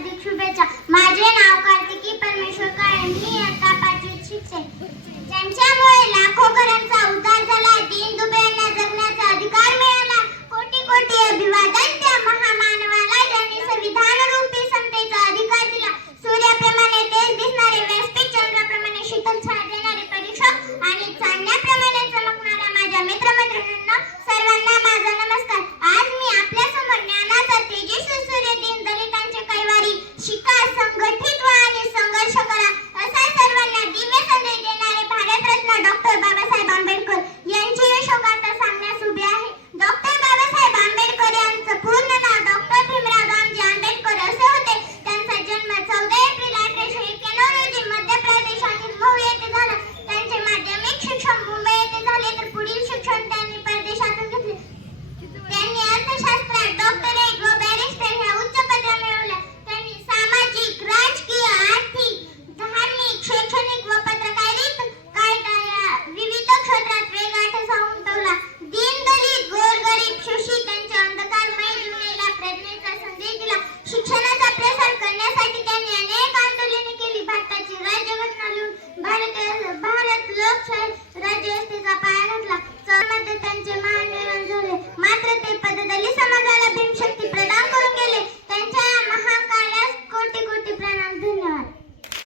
हार्दिक शुभेच्छा. माझे नाव कार्तिकी परमेश्वर काळे. मी आता पाचवीत शिकते. ज्यांच्यामुळे लाखो घरांचा